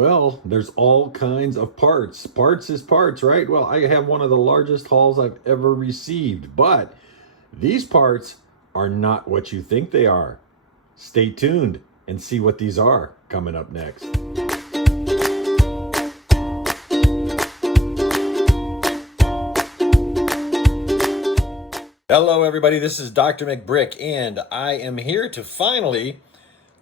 Well, there's all kinds of parts. Parts is parts, right? Well, I have one of the largest hauls I've ever received, but these parts are not what you think they are. Stay tuned and see what these are coming up next. Hello, everybody. This is Drmcbrick, and I am here to finally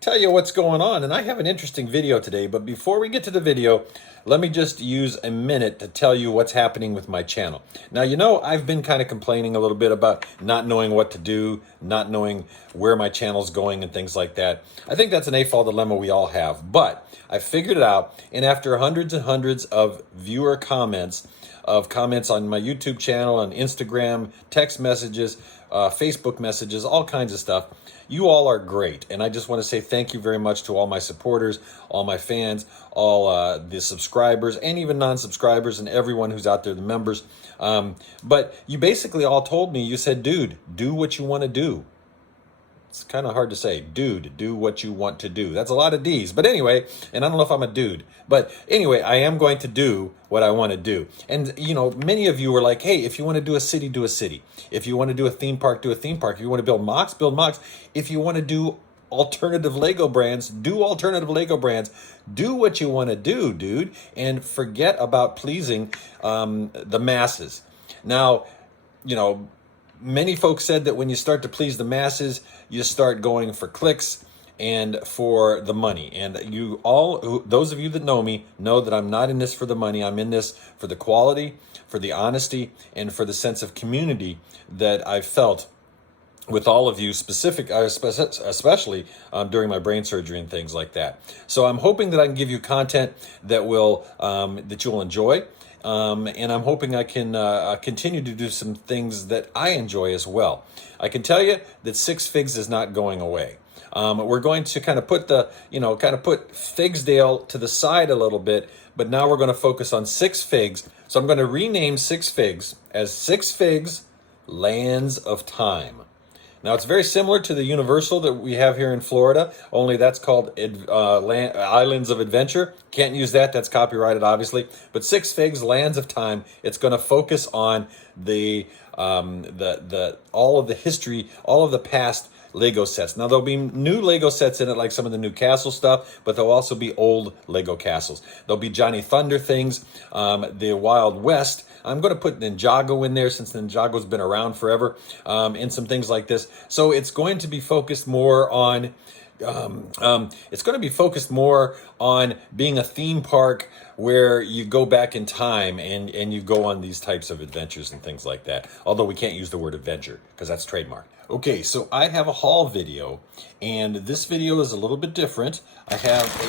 tell you what's going on. And I have an interesting video today, but before we get to the video, let me just use a minute to tell you what's happening with my channel. Now, you know, I've been kind of complaining a little bit about not knowing what to do, not knowing where my channel's going and things like that. I think that's an AFOL dilemma we all have, but I figured it out, and after hundreds and hundreds of viewer comments on my YouTube channel, on Instagram, text messages, Facebook messages, all kinds of stuff. You all are great, and I just want to say thank you very much to all my supporters, all my fans, all the subscribers, and even non-subscribers, and everyone who's out there, the members. But you basically all told me, you said, dude, do what you want to do. It's kind of hard to say. Dude, do what you want to do. That's a lot of D's. But anyway, and I don't know if I'm a dude. But anyway, I am going to do what I want to do. And, you know, many of you were like, hey, if you want to do a city, do a city. If you want to do a theme park, do a theme park. If you want to build mocks, build mocks. If you want to do alternative Lego brands, do alternative Lego brands. Do what you want to do, dude. And forget about pleasing the masses. Now, you know, many folks said that when you start to please the masses, you start going for clicks and for the money. And you all, those of you that know me, know that I'm not in this for the money. I'm in this for the quality, for the honesty, and for the sense of community that I've felt with all of you, especially during my brain surgery and things like that. So I'm hoping that I can give you content that will that you'll enjoy. And I'm hoping I can continue to do some things that I enjoy as well. I can tell you that Six Figs is not going away. We're going to kind of put put Figsdale to the side a little bit, but now we're going to focus on Six Figs. So I'm going to rename Six Figs as Six Figs Lands of Time. Now, it's very similar to the Universal that we have here in Florida, only that's called Islands of Adventure. Can't use that. That's copyrighted, obviously. But Six Figs, Lands of Time, it's going to focus on all of the history, all of the past Lego sets. Now, there'll be new Lego sets in it, like some of the new castle stuff, but there'll also be old Lego castles. There'll be Johnny Thunder things, the Wild West. I'm going to put Ninjago in there since Ninjago's been around forever, and some things like this. So it's going to be focused more on being a theme park where you go back in time and you go on these types of adventures and things like that. Although we can't use the word adventure because that's trademarked. Okay, so I have a haul video, and this video is a little bit different. I have a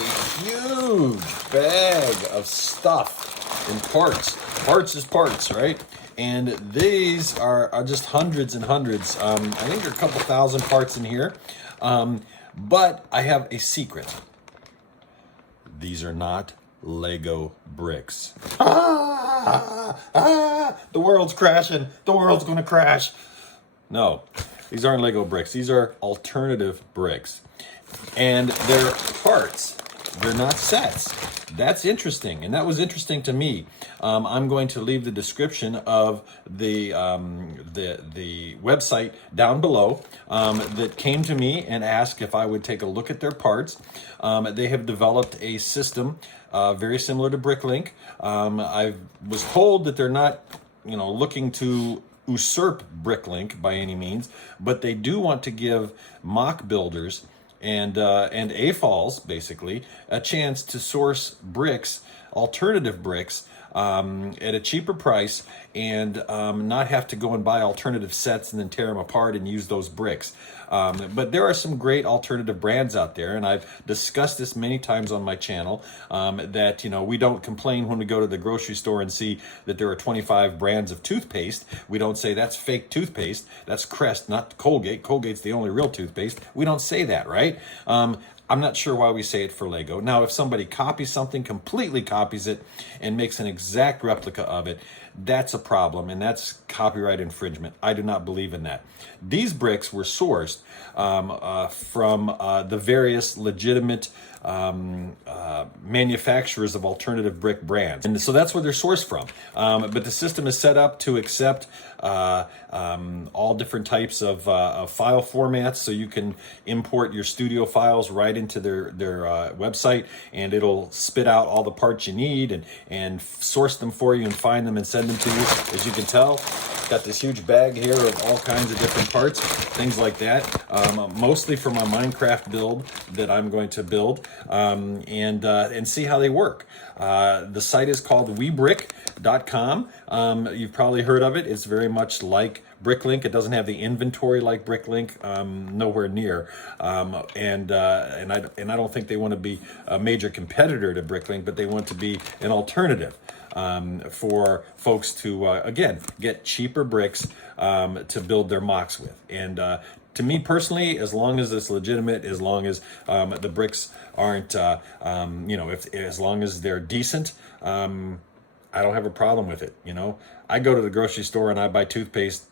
huge bag of stuff in parts. Parts is parts, right? And these are just hundreds and hundreds. I think there are a couple thousand parts in here. But I have a secret. These are not Lego bricks. The world's crashing. The world's going to crash. No, these aren't Lego bricks. These are alternative bricks. And they're parts. They're not sets. That's interesting, and that was interesting to me. I'm going to leave the description of the website down below that came to me and asked if I would take a look at their parts. They have developed a system very similar to Bricklink. I was told that they're not, looking to usurp Bricklink by any means, but they do want to give mock builders and AFOLs, basically, a chance to source bricks, alternative bricks, at a cheaper price, and not have to go and buy alternative sets and then tear them apart and use those bricks. But there are some great alternative brands out there, and I've discussed this many times on my channel, that, we don't complain when we go to the grocery store and see that there are 25 brands of toothpaste. We don't say that's fake toothpaste. That's Crest, not Colgate. Colgate's the only real toothpaste. We don't say that, right? I'm not sure why we say it for Lego. Now, if somebody copies something, completely copies it, and makes an exact replica of it, that's a problem, and that's copyright infringement. I do not believe in that. These bricks were sourced from the various legitimate manufacturers of alternative brick brands. And so that's where they're sourced from. But the system is set up to accept all different types of file formats, so you can import your studio files right into their website, and it'll spit out all the parts you need and source them for you and find them and send them to you. As you can tell, got this huge bag here of all kinds of different parts, things like that, mostly for my Minecraft build that I'm going to build, and see how they work. The site is called Webrick.com. You've probably heard of it. It's very much like Bricklink. It doesn't have the inventory like Bricklink, nowhere near. And I don't think they want to be a major competitor to Bricklink, but they want to be an alternative for folks to, again, get cheaper bricks to build their mocks with. And to me personally, as long as it's legitimate, as long as the bricks aren't, as long as they're decent, I don't have a problem with it. I go to the grocery store and I buy toothpaste.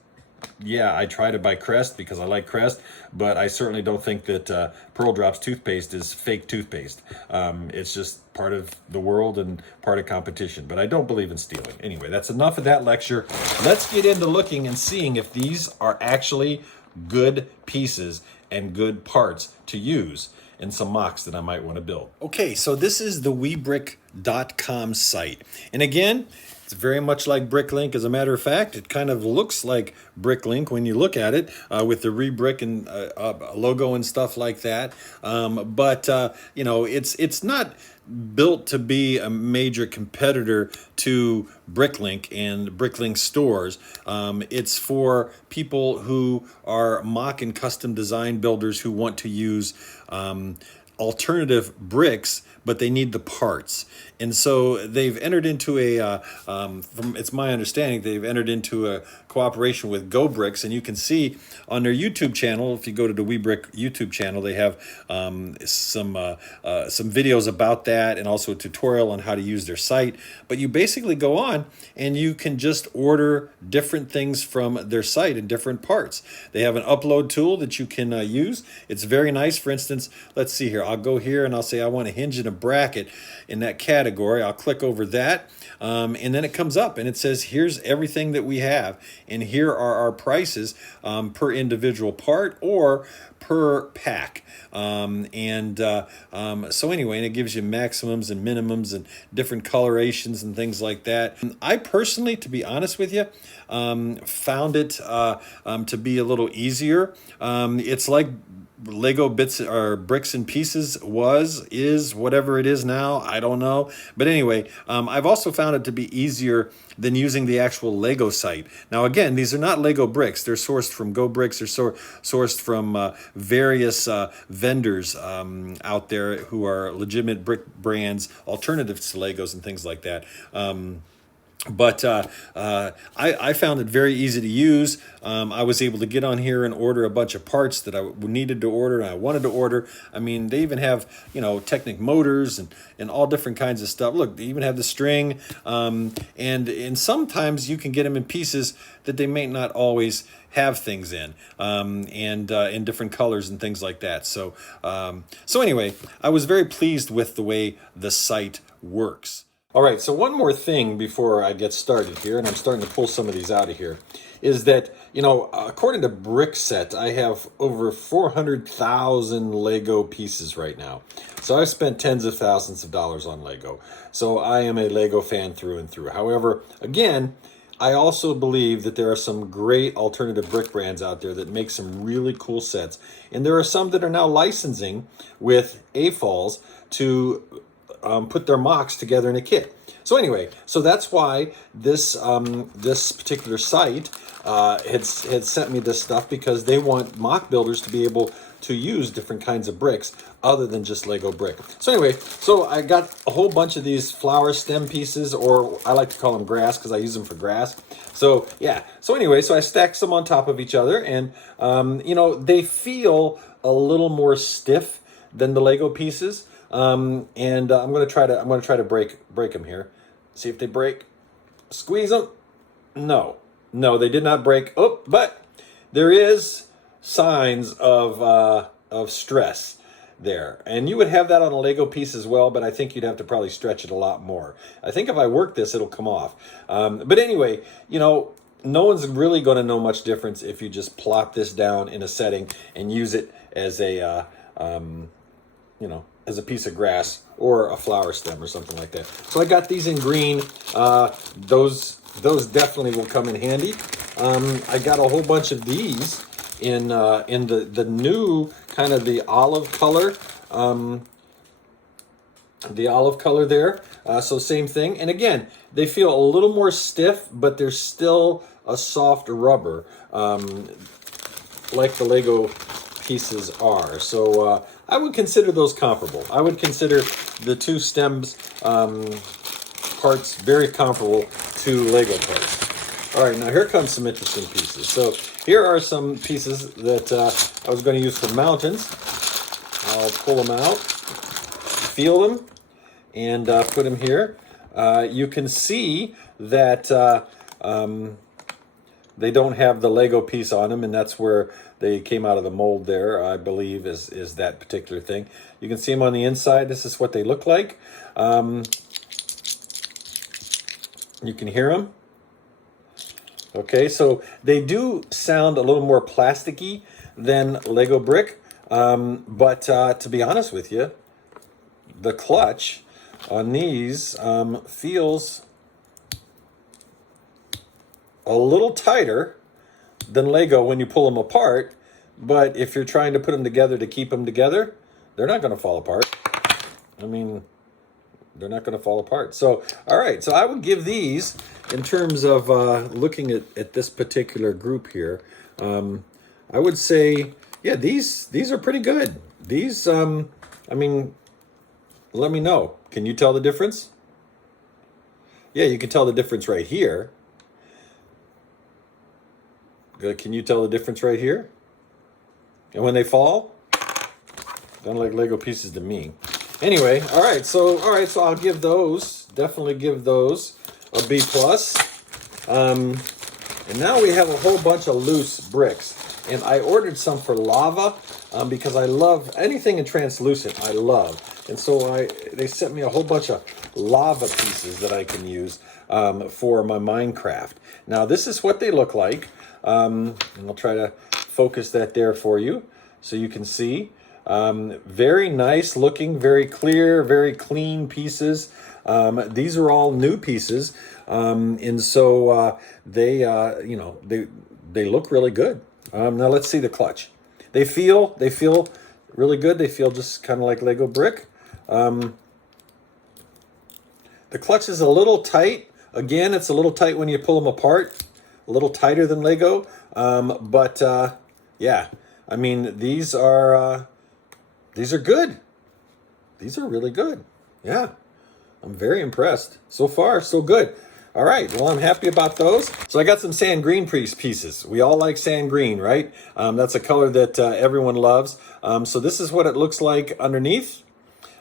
Yeah, I try to buy Crest because I like Crest, but I certainly don't think that Pearl Drops toothpaste is fake toothpaste. It's just part of the world and part of competition, but I don't believe in stealing. Anyway, that's enough of that lecture. Let's get into looking and seeing if these are actually good pieces and good parts to use in some mocks that I might want to build. Okay, so this is the Webrick.com site. And again, it's very much like Bricklink. As a matter of fact, it kind of looks like Bricklink when you look at it, with the Webrick and logo and stuff like that. But it's not built to be a major competitor to Bricklink and Bricklink stores. It's for people who are mock and custom design builders who want to use alternative bricks, but they need the parts. And so they've entered into it's my understanding, they've entered into a cooperation with GoBricks, and you can see on their YouTube channel, if you go to the Webrick YouTube channel, they have some videos about that and also a tutorial on how to use their site. But you basically go on and you can just order different things from their site in different parts. They have an upload tool that you can use. It's very nice. For instance, let's see here. I'll go here and I'll say I want a hinge and a bracket in that category. I'll click over that, and then it comes up and it says, here's everything that we have, and here are our prices per individual part or per pack. So anyway, and it gives you maximums and minimums and different colorations and things like that. I personally, to be honest with you, found it to be a little easier. It's like Lego bits or bricks and pieces is whatever it is now. I don't know. But anyway, I've also found it to be easier than using the actual Lego site. Now, again, these are not Lego bricks. They're sourced from GoBricks. They're sourced from various vendors out there who are legitimate brick brands, alternatives to Legos and things like that. But I found it very easy to use. I was able to get on here and order a bunch of parts that I needed to order and I wanted to order. I mean, they even have, Technic motors and all different kinds of stuff. Look, they even have the string. And sometimes you can get them in pieces that they may not always have things in, and in different colors and things like that. So anyway, I was very pleased with the way the site works. All right, so one more thing before I get started here, and I'm starting to pull some of these out of here, is that, according to Brickset, I have over 400,000 Lego pieces right now. So I've spent tens of thousands of dollars on Lego. So I am a Lego fan through and through. However, again, I also believe that there are some great alternative brick brands out there that make some really cool sets. And there are some that are now licensing with AFOLs to put their mocks together in a kit. So anyway, so that's why this particular site had sent me this stuff, because they want mock builders to be able to use different kinds of bricks other than just Lego brick. So anyway, so I got a whole bunch of these flower stem pieces, or I like to call them grass because I use them for grass. So yeah, so anyway, so I stacked some on top of each other, and they feel a little more stiff than the Lego pieces. I'm gonna try to break them here. See if they break. Squeeze them. No, they did not break. Oh, but there is signs of stress. there. And you would have that on a Lego piece as well, but I think you'd have to probably stretch it a lot more. I think if I work this, it'll come off. But anyway, you know, no one's really going to know much difference if you just plop this down in a setting and use it as a, you know, as a piece of grass or a flower stem or something like that. So I got these in green. Those definitely will come in handy. I got a whole bunch of these in the new kind of the olive color. The olive color there. So same thing. And again, they feel a little more stiff, but they're still a soft rubber, like the Lego pieces are. So I would consider those comparable. I would consider the two stems parts very comparable to Lego parts. All right, now here comes some interesting pieces. So here are some pieces that I was going to use for mountains. I'll pull them out, feel them, and put them here. You can see that they don't have the Lego piece on them, and that's where they came out of the mold there, I believe, is that particular thing. You can see them on the inside. This is what they look like. You can hear them. Okay, so they do sound a little more plasticky than Lego brick, but to be honest with you, the clutch on these feels a little tighter than Lego when you pull them apart, but if you're trying to put them together to keep them together, they're not going to fall apart. I mean, they're not going to fall apart. So, all right, so I would give these, in terms of looking at this particular group here, I would say, yeah, these are pretty good. These, I mean, let me know. Can you tell the difference? Yeah, you can tell the difference right here. Can you tell the difference right here? And when they fall, don't look like Lego pieces to me. Anyway, all right, so I'll give those, definitely give those a B+. And now we have a whole bunch of loose bricks. And I ordered some for lava because I love anything in translucent, I love. And so they sent me a whole bunch of lava pieces that I can use for my Minecraft. Now, this is what they look like. And I'll try to focus that there for you so you can see. Very nice looking, very clear, very clean pieces. These are all new pieces. And so they, you know, they look really good. Now let's see the clutch. They feel really good. They feel just kind of like Lego brick. The clutch is a little tight. Again, it's a little tight when you pull them apart. A little tighter than Lego. But yeah, I mean, these are good. These are really good. Yeah, I'm very impressed. So far, so good. All right, well, I'm happy about those. So I got some sand green pieces. We all like sand green, right? That's a color that everyone loves. So this is what it looks like underneath.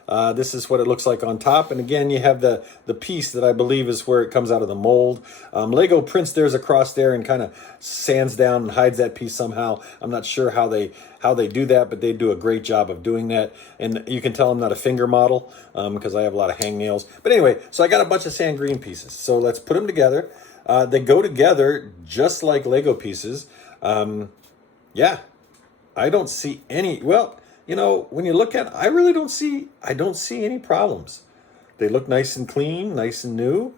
This is what it looks like on top. And again, you have the piece that I believe is where it comes out of the mold. Lego prints theirs across there and kind of sands down and hides that piece somehow. I'm not sure how they do that, but they do a great job of doing that. And you can tell I'm not a finger model because I have a lot of hangnails. But anyway, so I got a bunch of sand green pieces. So let's put them together. They go together just like Lego pieces. Yeah, I don't see any, well, you know, when you look at it, I don't see any problems. They look nice and clean, nice and new.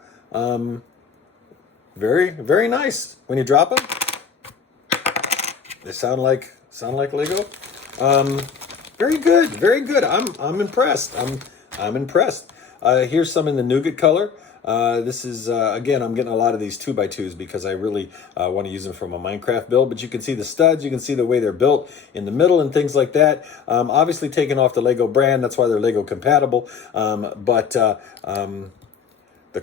Very, very nice. When you drop them, they sound like Lego. Very good, very good. I'm impressed. I'm impressed. Here's some in the nougat color. This is, again, I'm getting a lot of these 2x2s because I really want to use them for my Minecraft build. But you can see the studs. You can see the way they're built in the middle and things like that. Obviously taken off the Lego brand. That's why they're Lego compatible. But the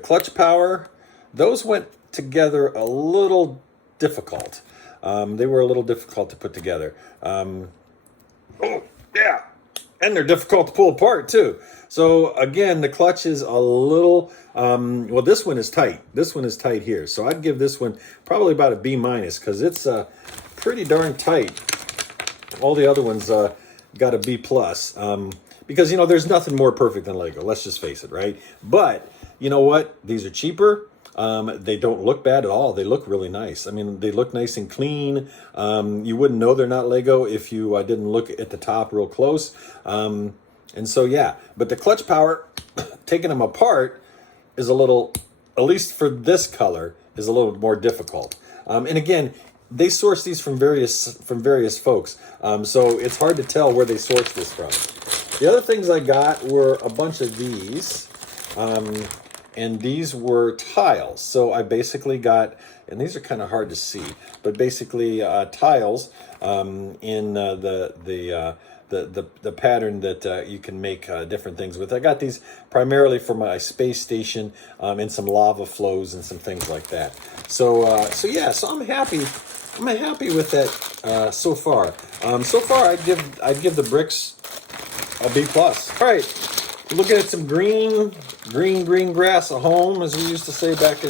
clutch power, those went together a little difficult. They were a little difficult to put together. Oh, yeah. And they're difficult to pull apart, too. So, again, the clutch is a little, well, this one is tight. This one is tight here. So I'd give this one probably about a B- because it's pretty darn tight. All the other ones got a B plus. Because, you know, there's nothing more perfect than Lego. Let's just face it, right? But you know what? These are cheaper. They don't look bad at all. They look really nice. I mean, they look nice and clean. You wouldn't know they're not Lego if you didn't look at the top real close. And so, yeah. But the clutch power, taking them apart, is a little, at least for this color, is a little more difficult. And again, they source these from various folks. So it's hard to tell where they source this from. The other things I got were a bunch of these. And these were tiles. So I basically got, and these are kind of hard to see, but basically tiles in the pattern that you can make different things with. I got these primarily for my space station and some lava flows and some things like that. So yeah, so I'm happy. I'm happy with that so far. So far, I'd give the bricks a B plus. All right, looking at some green grass at home, as we used to say back in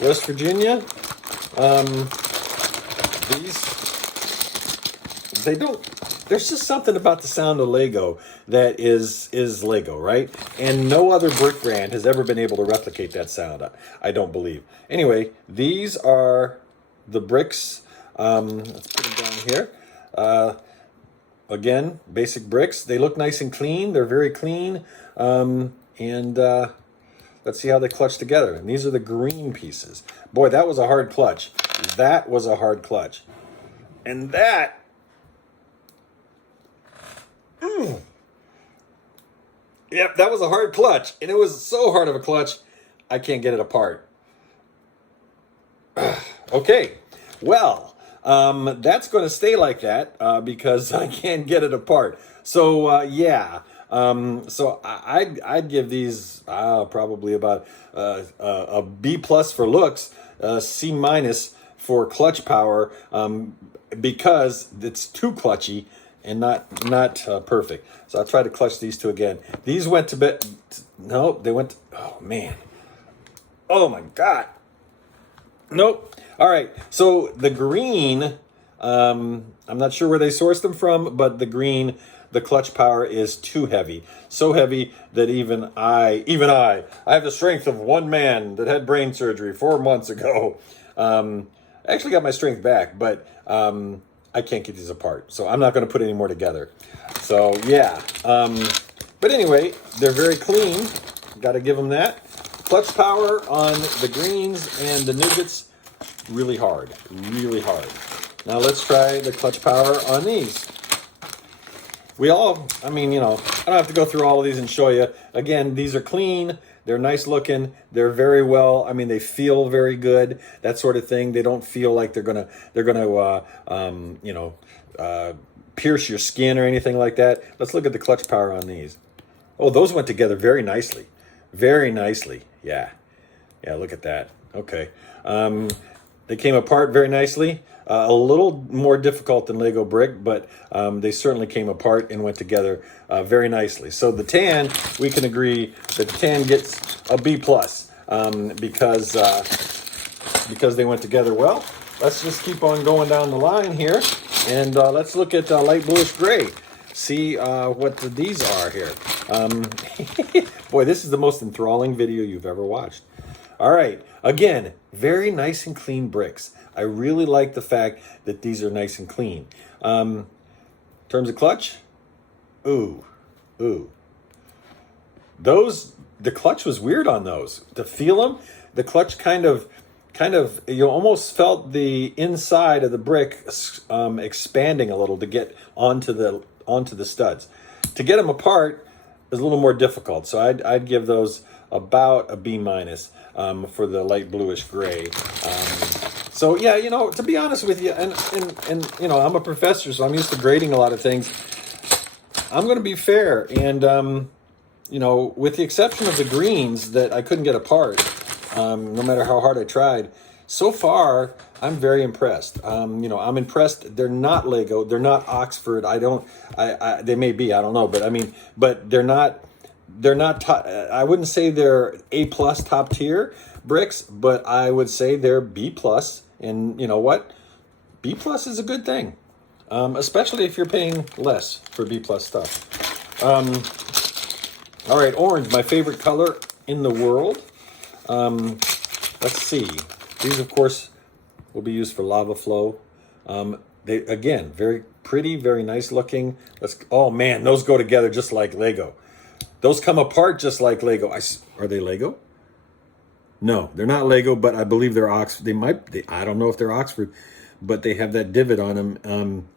West Virginia. They don't. There's just something about the sound of Lego that is Lego, right? And no other brick brand has ever been able to replicate that sound. I don't believe. Anyway, these are the bricks. Let's put them down here. Again, basic bricks. They look nice and clean. They're very clean. And let's see how they clutch together. And these are the green pieces. Boy, that was a hard clutch. That was a hard clutch. And that... Yep, that was a hard clutch. And it was so hard of a clutch, I can't get it apart. Okay, well, that's going to stay like that because I can't get it apart. So, yeah. So I'd give these probably about a B plus for looks, C minus for clutch power, because it's too clutchy and not perfect. So I'll try to clutch these two again. These went to bed. No, they went. Oh man. Oh my God. Nope. All right. So the green, I'm not sure where they sourced them from, but the green, the clutch power is too heavy. So heavy that even I have the strength of one man that had brain surgery 4 months ago. I actually got my strength back, but I can't get these apart. So I'm not going to put any more together. So yeah. But anyway, they're very clean. Got to give them that. Clutch power on the greens and the nougats, really hard. Really hard. Now let's try the clutch power on these. I mean, you know, I don't have to go through all of these and show you. Again, these are clean. They're nice looking. They're very well. I mean, they feel very good. That sort of thing. They don't feel like they're gonna pierce your skin or anything like that. Let's look at the clutch power on these. Oh, those went together very nicely. Very nicely. Yeah. Yeah, look at that. Okay. They came apart very nicely. A little more difficult than Lego brick, but they certainly came apart and went together very nicely. So the tan, we can agree that the tan gets a B plus because they went together well. Let's just keep on going down the line here, and let's look at light bluish gray. See what these are here. Boy, this is the most enthralling video you've ever watched. All right, again, very nice and clean bricks. I really like the fact that these are nice and clean. In terms of clutch, ooh. The clutch was weird on those. To feel them, the clutch kind of, you almost felt the inside of the brick expanding a little to get onto the studs. To get them apart is a little more difficult. So I'd give those about a B minus for the light bluish gray. So yeah, you know, to be honest with you, and you know, I'm a professor, so I'm used to grading a lot of things. I'm going to be fair, and you know, with the exception of the greens that I couldn't get apart, no matter how hard I tried, so far I'm very impressed. You know, I'm impressed. They're not Lego. They're not Oxford. They may be. I don't know, but I mean, but they're not. I wouldn't say they're A plus top tier bricks, but I would say they're B plus. And you know what? B plus is a good thing. especially if you're paying less for B plus stuff. All right, orange, my favorite color in the world. Let's see. These, of course, will be used for lava flow. They, again, very pretty, very nice looking. Oh man, those go together just like Lego. Those come apart just like Lego. Are they Lego? No, they're not Lego, but I believe they're Oxford. I don't know if they're Oxford, but they have that divot on them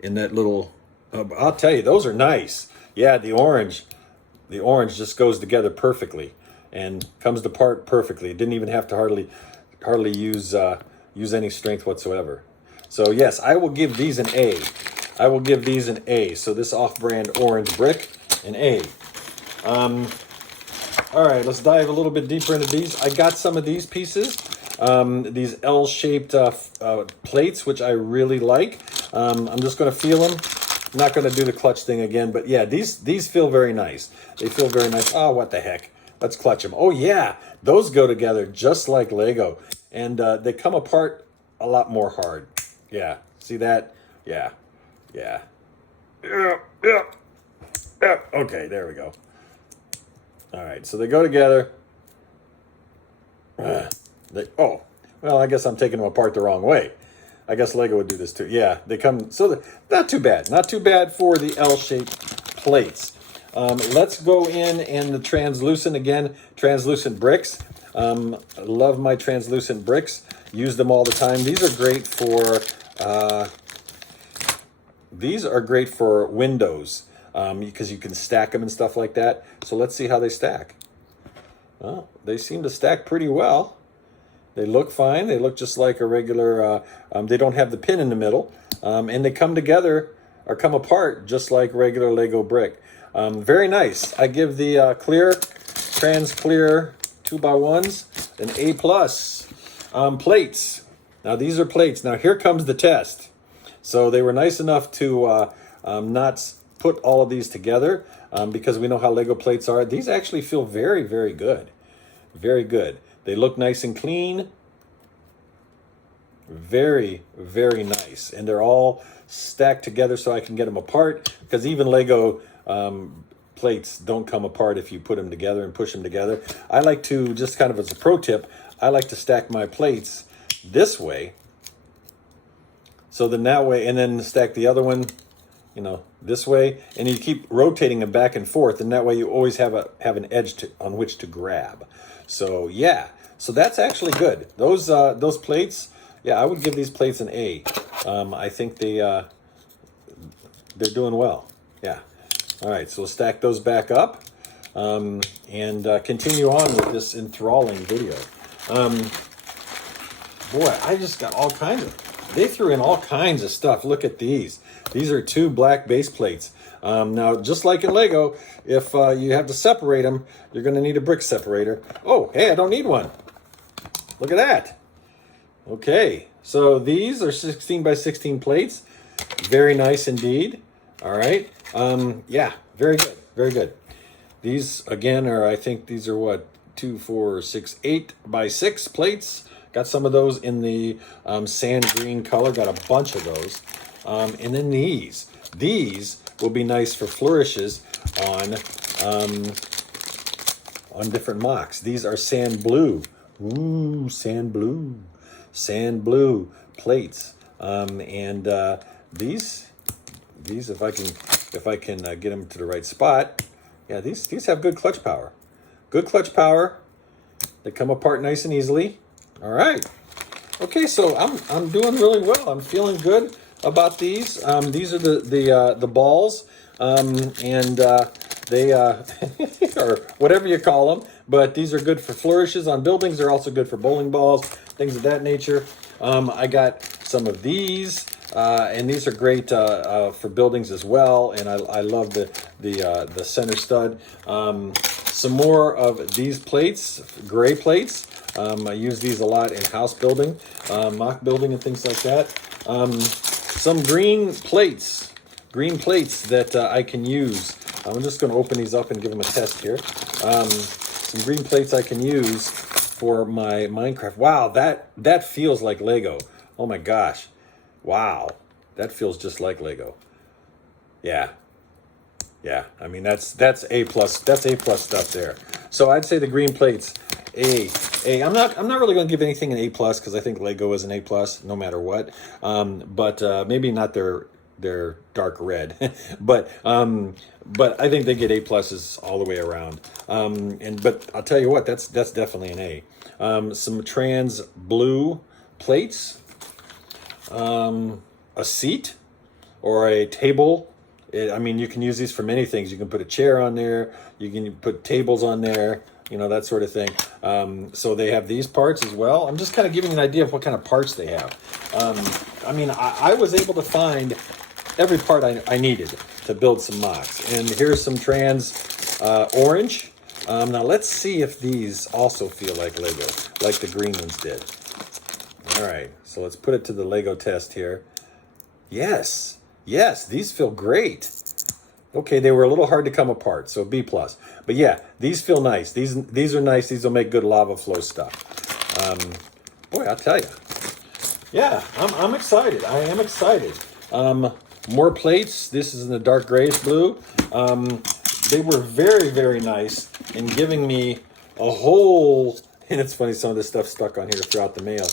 in that little, I'll tell you, those are nice. Yeah, the orange just goes together perfectly and comes apart perfectly. It didn't even have to hardly use any strength whatsoever. So yes, I will give these an A. I will give these an A. So this off-brand orange brick, an A. All right, let's dive a little bit deeper into these. I got some of these pieces, these L-shaped plates, which I really like. I'm just going to feel them. I'm not going to do the clutch thing again, but yeah, these feel very nice. They feel very nice. Oh, what the heck? Let's clutch them. Oh yeah, those go together just like Lego, and they come apart a lot more hard. Yeah, see that? Yeah. Okay, there we go. All right, so they go together. Oh, well, I guess I'm taking them apart the wrong way. I guess Lego would do this too. Yeah, they come, so not too bad. Not too bad for the L-shaped plates. Let's go in and the translucent again, translucent bricks. Love my translucent bricks. Use them all the time. These are great for windows because you can stack them and stuff like that. So let's see how they stack. Well, they seem to stack pretty well. They look fine. They look just like a regular, they don't have the pin in the middle. And they come together or come apart just like regular Lego brick. Very nice. I give the trans clear 2x1s an A+. Plates. Now these are plates. Now here comes the test. So they were nice enough to not put all of these together because we know how Lego plates are. These actually feel very, very good. Very good. They look nice and clean. Very, very nice. And they're all stacked together so I can get them apart because even Lego plates don't come apart if you put them together and push them together. I like to, just kind of as a pro tip, I like to stack my plates this way. So then that way, and then stack the other one, this way, and you keep rotating them back and forth, and that way you always have an edge on which to grab. So yeah, so that's actually good. Those plates, yeah, I would give these plates an A. I think they're doing well. Yeah. All right, so we'll stack those back up and continue on with this enthralling video. Boy, I just got all kinds of. They threw in all kinds of stuff. Look at these. These are 2 black base plates. Now, just like in Lego, if you have to separate them, you're going to need a brick separator. Oh, hey, I don't need one. Look at that. Okay, so these are 16 by 16 plates. Very nice indeed. All right. Yeah, very good. Very good. These, again, I think these are what? 2, 4, 6, 8 by 6 plates. Got some of those in the sand green color. Got a bunch of those. And then these will be nice for flourishes on different mocks. These are sand blue. Ooh, sand blue. Sand blue plates. And these, if I can get them to the right spot, yeah, these have good clutch power. Good clutch power. They come apart nice and easily. All right. Okay, so I'm doing really well. I'm feeling good about these. These are the balls, and they or whatever you call them. But these are good for flourishes on buildings. They're also good for bowling balls, things of that nature. I got some of these, and these are great for buildings as well. And I love the center stud. Some more of these plates, gray plates. I use these a lot in house building, mock building and things like that. Some green plates that I can use. I'm just going to open these up and give them a test here. Some green plates I can use for my Minecraft. Wow, that feels like Lego. Oh my gosh. Wow. That feels just like Lego. Yeah. Yeah, I mean that's A plus. That's A plus stuff there. So I'd say the green plates, A. I'm not really going to give anything an A plus because I think Lego is an A plus no matter what. But maybe not their dark red, but I think they get A pluses all the way around. But I'll tell you what, that's definitely an A. Some trans blue plates, a seat or a table. I mean, you can use these for many things. You can put a chair on there. You can put tables on there, you know, that sort of thing. So they have these parts as well. I'm just kind of giving you an idea of what kind of parts they have. I mean, I was able to find every part I needed to build some mocks. And here's some trans orange. Now let's see if these also feel like Lego, like the green ones did. All right, so let's put it to the Lego test here. Yes. Yes, these feel great. Okay, they were a little hard to come apart, so B plus. But yeah, these feel nice. These are nice. These will make good lava flow stuff. Boy, I'll tell you. Yeah, I'm excited. I am excited. More plates. This is in the dark grayish blue. They were very, very nice in giving me a whole. And it's funny, some of this stuff stuck on here throughout the mail.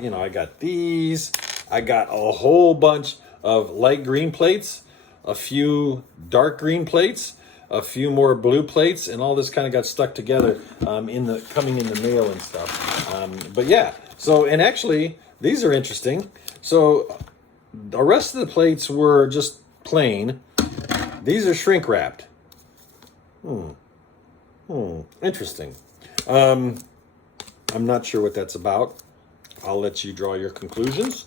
You know, I got these. I got a whole bunch of light green plates, a few dark green plates, a few more blue plates, and all this kind of got stuck together coming in the mail and stuff. But yeah, so, and actually, these are interesting. So the rest of the plates were just plain. These are shrink wrapped. Interesting. I'm not sure what that's about. I'll let you draw your conclusions.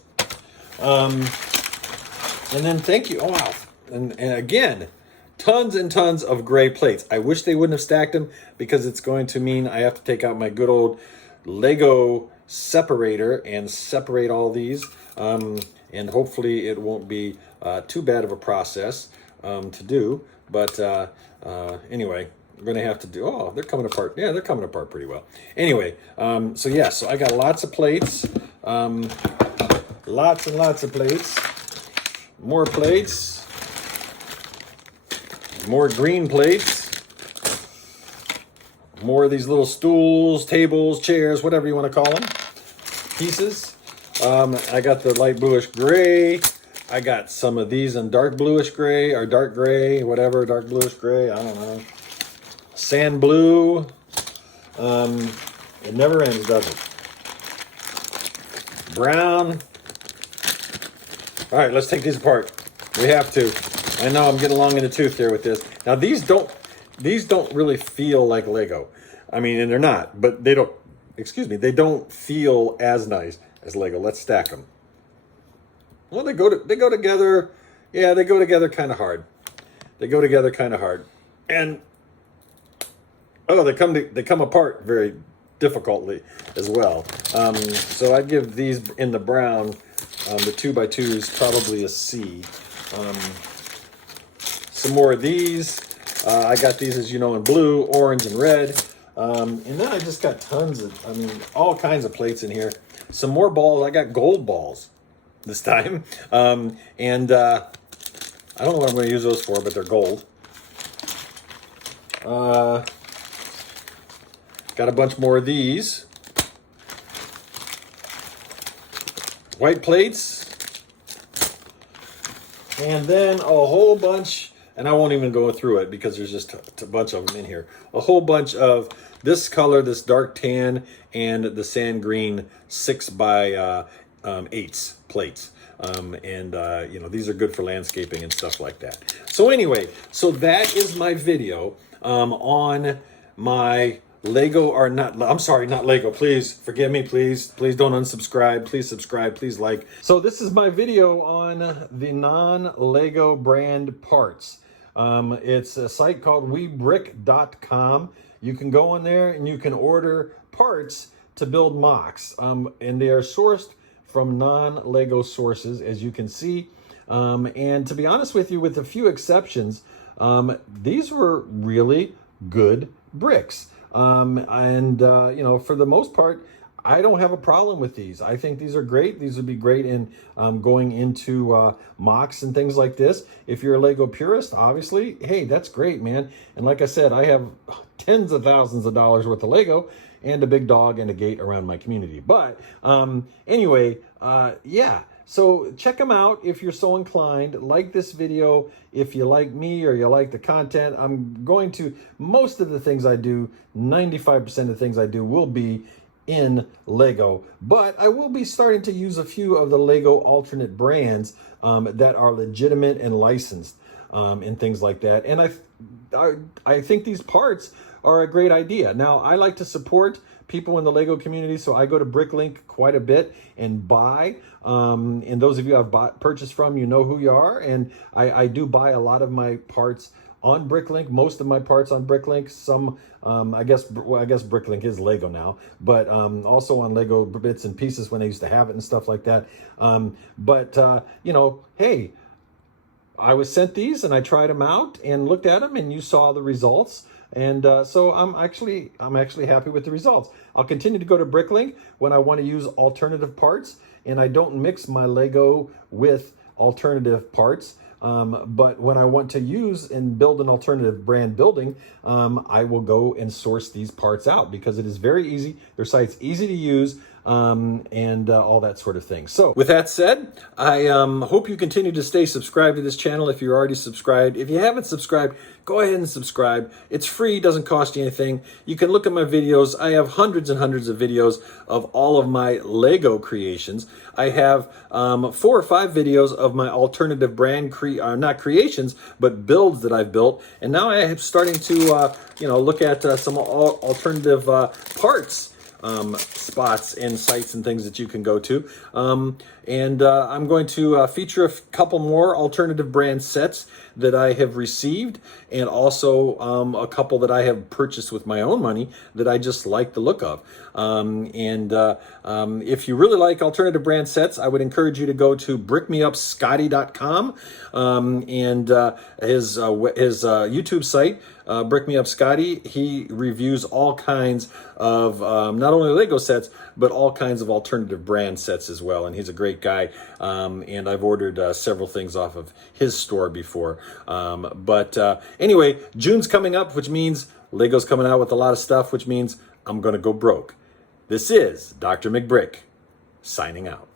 And then thank you. Oh, wow. And again, tons and tons of gray plates. I wish they wouldn't have stacked them because it's going to mean I have to take out my good old Lego separator and separate all these. And hopefully it won't be too bad of a process to do. But anyway, we're going to have to do... Oh, they're coming apart. Yeah, they're coming apart pretty well. Anyway, so yeah, so I got lots of plates. Lots and lots of plates. More plates. More green plates. More of these little stools, tables, chairs, whatever you want to call them. Pieces. I got the light bluish gray. I got some of these in dark bluish gray or dark gray, whatever, dark bluish gray, I don't know. Sand blue. It never ends, does it? Brown. All right, let's take these apart. We have to. I know I'm getting long in the tooth there with this. Now these don't really feel like Lego. I mean, and they're not, but they don't feel as nice as Lego. Let's stack them. Well, they go together. Yeah, they go together kind of hard. They go together kind of hard. And oh, they come apart very difficultly as well. So I'd give these in the brown, the 2x2s, probably a C. Some more of these. I got these, as you know, in blue, orange, and red. And then I just got tons of, all kinds of plates in here. Some more balls. I got gold balls this time. I don't know what I'm going to use those for, but they're gold. Got a bunch more of these. White plates. And then a whole bunch, and I won't even go through it because there's just a bunch of them in here. A whole bunch of this color, this dark tan, and the sand green 6x8 plates. These are good for landscaping and stuff like that. So anyway, so that is my video on my Lego or not, I'm sorry, not Lego, please forgive me, please don't unsubscribe, please subscribe, please like. So this is my video on the non-Lego brand parts. It's a site called Webrick.com. You can go in there and you can order parts to build mocks, and they are sourced from non-Lego sources, as you can see. And to be honest with you, with a few exceptions, these were really good bricks. For the most part, I don't have a problem with these. I think these are great. These would be great in going into mocks and things like this. If you're a Lego purist, obviously, hey, that's great, man. And like I said, I have tens of thousands of dollars worth of Lego and a big dog and a gate around my community. But anyway, yeah. So check them out if you're so inclined. Like this video if you like me or you like the content. I'm going to, most of the things I do, 95% of the things I do will be in Lego, but I will be starting to use a few of the Lego alternate brands that are legitimate and licensed and things like that. And I think these parts are a great idea. Now, I like to support people in the Lego community, so I go to Bricklink quite a bit and buy. And those of you I've purchased from, you know who you are. And I do buy a lot of my parts on Bricklink, most of my parts on Bricklink. Some, I guess Bricklink is Lego now, but also on Lego Bits and Pieces when they used to have it and stuff like that. You know, hey, I was sent these and I tried them out and looked at them, and you saw the results. And so I'm actually happy with the results. I'll continue to go to Bricklink when I want to use alternative parts, and I don't mix my Lego with alternative parts. But when I want to use and build an alternative brand building, I will go and source these parts out because it is very easy. Their site's easy to use, and all that sort of thing. So with that said, I hope you continue to stay subscribed to this channel if you're already subscribed. If you haven't subscribed, go ahead and subscribe. It's free, doesn't cost you anything. You can look at my videos. I have hundreds and hundreds of videos of all of my Lego creations. I have 4 or 5 videos of my alternative brand, not creations, but builds that I've built. And now I am starting to, you know, look at some alternative parts spots and sites and things that you can go to. I'm going to feature a couple more alternative brand sets that I have received, and also a couple that I have purchased with my own money that I just like the look of. If you really like alternative brand sets, I would encourage you to go to brickmeupscotty.com and his YouTube site, Brick Me Up Scotty. He reviews all kinds of not only Lego sets, but all kinds of alternative brand sets as well. And he's a great guy. And I've ordered several things off of his store before. Anyway, June's coming up, which means Lego's coming out with a lot of stuff, which means I'm going to go broke. This is Drmcbrick signing out.